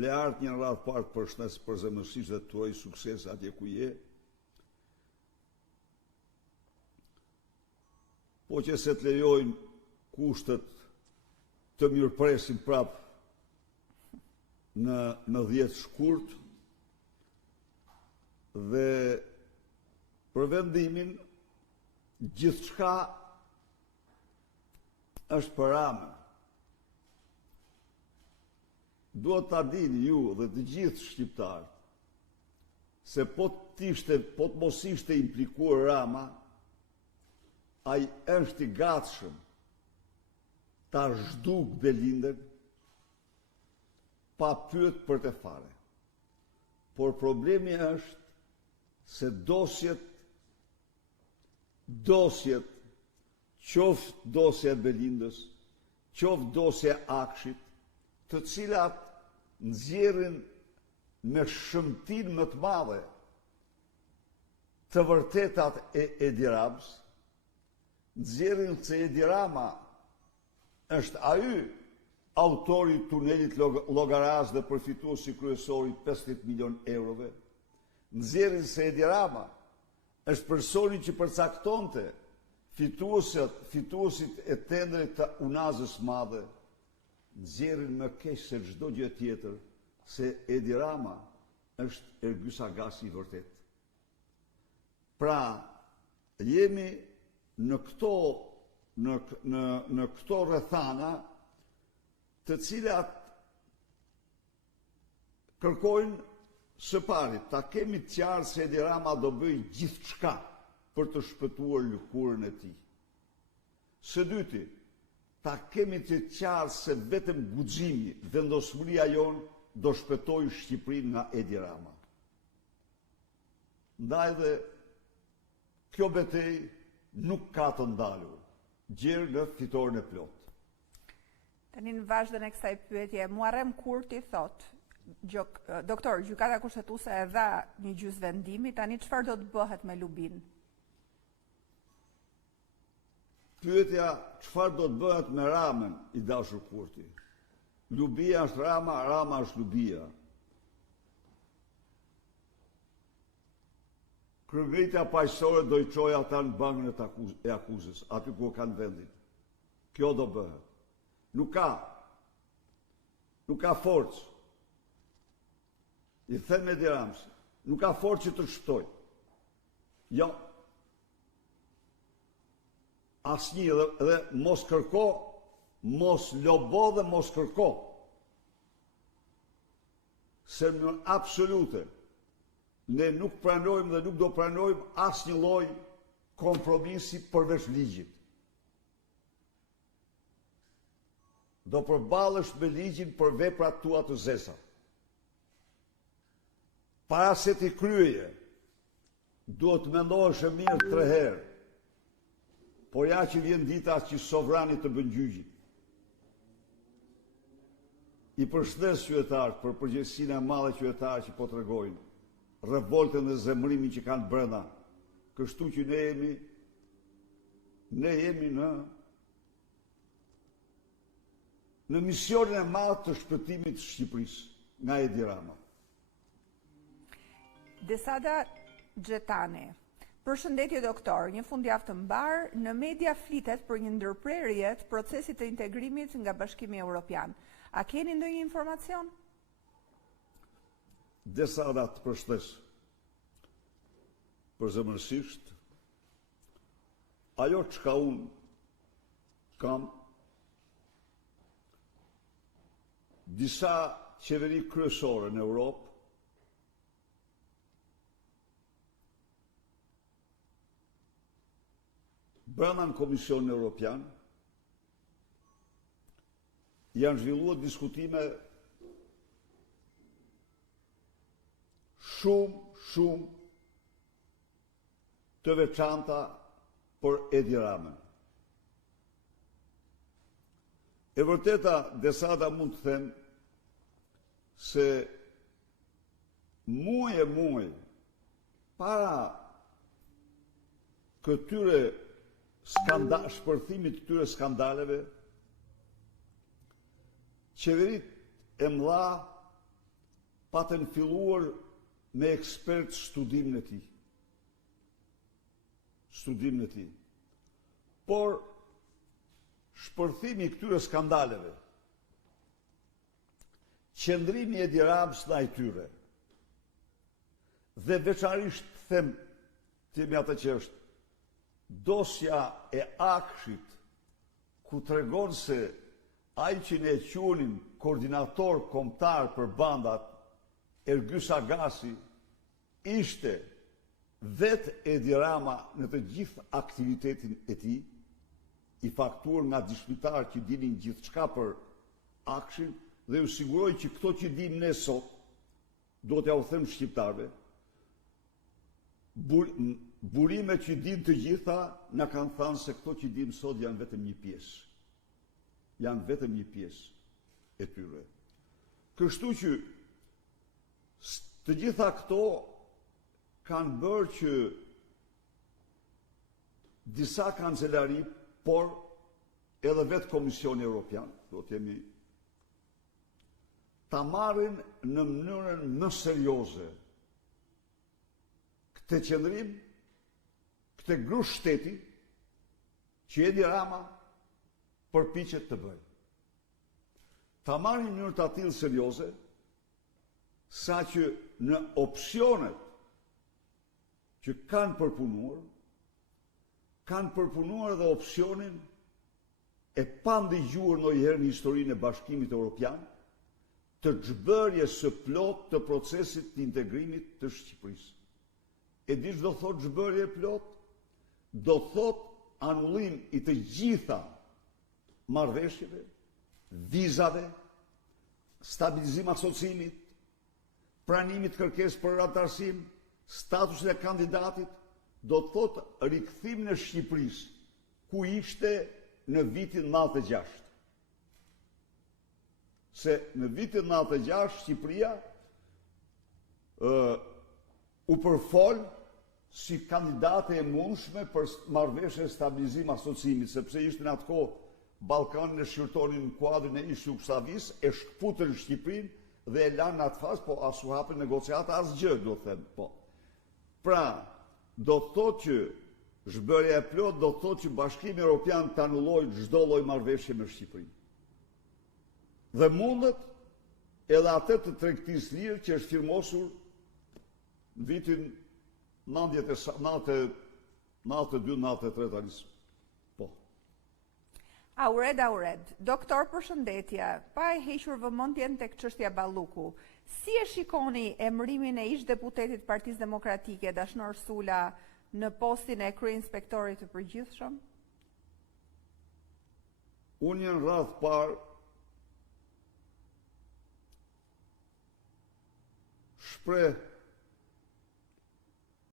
le art një radhë partë për shnes për zemërsisht dhe tuaj sukses atje ku je. Po që se të lejojnë kushtet të mirëpresim prap në 10 shkurt dhe për vendimin gjithçka është për Ramën. Duhet ta dini ju dhe të gjithë shqiptarët se po të mos ishte implikuar Rama, ai është i gatshëm ta zhduk Belindën pa pyet për të fare. Por problemi është se dosjet, qoftë dosja e Belindës, qoftë dosja e Akshit, të cilat nxjerrin me shëmtin më të madhe të vërtetat e Edi Ramës, nxjerrin se Edi Rama është ai autori i tunelit Llogaras dhe përfituesi kryesor i 15 milion eurove, nxjerrin se Edi Rama është personi që përcaktonte fituesit e tendrit të Unazës Madhe, nxjerrin më keq se çdo gjë tjetër se Edi Rama është Ergyll Sagasi i vërtet. Pra, jemi në këto rrethana të cilat kërkojnë së pari ta kemi të qartë se Edi Rama do bëjë gjithçka për të shpëtuar lëkurën e tij. Së dyti, ta kemi të qartë se vetëm guximi, vendosmëria jonë do shpëtojë Shqipërinë nga Edi Rama. Ndaj dhe kjo betejë nuk ka të ndalur, gjerë në fitoren e plot. Tani në vazhdën e kësaj pyetje, Muharrem Kurti thot, doktor, gjykata kushtetuese e dha një gjysmëvendimi, tani çfarë do të bëhet me Lubin? Pyetja çfarë do të bëhet me Ramën, i dashur Kurti. Lubia është Rama, Rama është Lubia. Kryengritja paqësore do i çojë ata në bankën e akuzës, aty ku kanë vendin. Kjo do bëhet. Nuk ka forcë. I them Edi Ramës, nuk ka forcë që të shpëtoj. Jo. Asnjë dhe mos kërko, mos lobo dhe mos kërko. Se në absolute, ne nuk pranojmë dhe nuk do pranojmë asnjë lloj kompromisi përveç ligjit. Do përballesh me ligjin për veprat tua të zeza. Para se ti kryeje, duhet të mendohesh e mirë 3 herë. Por ja që vjen dita që sovrani të bën gjyqin. I përshëndes qytetarët për përgjegjësinë e madhe qytetarë që po tregojnë, revoltën dhe zemrimin që kanë brenda. Kështu që ne jemi në misionin e madh të shpëtimit të Shqipërisë nga Edi Rama. Desada Xhetani. Përshëndetje doktor, një fundjavë të mbar, në media flitet për një ndërprerje të procesit të integrimit nga Bashkimi Evropian. A keni ndonjë informacion? Desada të përshëndes. Përzemërsisht, ajo çka unë kam disa qeveri kryesore në Europë brenda në Komisionin Evropian janë zhvilluar diskutime shumë të veçanta për Edi Ramën. E vërteta, Desada, mund të them se muaj para këtyre shpërthimit të këtyre skandaleve, qeverit e mëdha patën filluar me ekspert studimin e tij. Studimin e tij. Por shpërthimi i këtyre skandaleve, qëndrimi i Edi Ramës ndaj tyre, dhe veçarisht them timi atë që është dosja e Akshit, ku tregon se ai që ne qunim koordinator kombëtar për bandat, Ergys Agasi, ishte vetë Edi Rama në të gjithë aktivitetin e tij, i faktuar nga dishmitar që dinin gjithçka për Akshin, dhe ju siguroj që këto që dim ne sot, do t'ja u them shqiptarëve, burime që din të gjitha na kanë thënë se këto që dim sot janë vetëm një pjesë. Janë vetëm një pjesë e tyre. Kështu që të gjitha këto kanë bërë që disa kancelari, por edhe vetë Komisioni Evropian, do t'jemi, ta marrin në mënyrën më serioze këtë qëndrim, këtë grush shteti që Edi Rama përpiqet të bëjë. Ta marrin në mënyrë të tillë serioze, sa që në opsionet që kanë përpunuar edhe opsionin e pandëgjuar ndonjëherë në historinë e Bashkimit Evropian, të zhbërjes së plot të procesit të integrimit të Shqipërisë. E di ç'do thotë zhbërje plot? Do thotë anullim i të gjitha marrëveshjeve, vizave, stabilizim asociimit, pranimit kërkesë për anëtarësim, statusin e kandidatit, do të thotë rikthim në Shqipërisë, ku ishte në vitin 96. Se në vitin 96 Shqipëria u përfol si kandidate e mundshme për marrëveshje e stabilizim asociimit, sepse ishte në atë kohë Ballkanin e shqyrtonin në kuadrin e ish Jugosllavisë, e shkputën Shqipërinë dhe e lanë në atë fazë, po as u hapën negociata as gjë, do të them, po. Pra, do të thotë që zhbërja e plot do të thotë që Bashkimi Evropian të anullojë çdo lloj marrëveshje me Shqipërinë. Dhe mundet edhe atë të tregtisë lirë që është firmosur në vitin 92-93 tani. Po. Aured, doktor, përshëndetje. Pa e hequr vëmendjen tek çështja Balluku, si e shikoni emërimin e ish deputetit Partisë Demokratike Dashnor Sula në postin e kryeinspektorit të përgjithshëm? Unë jam radh parë shpreh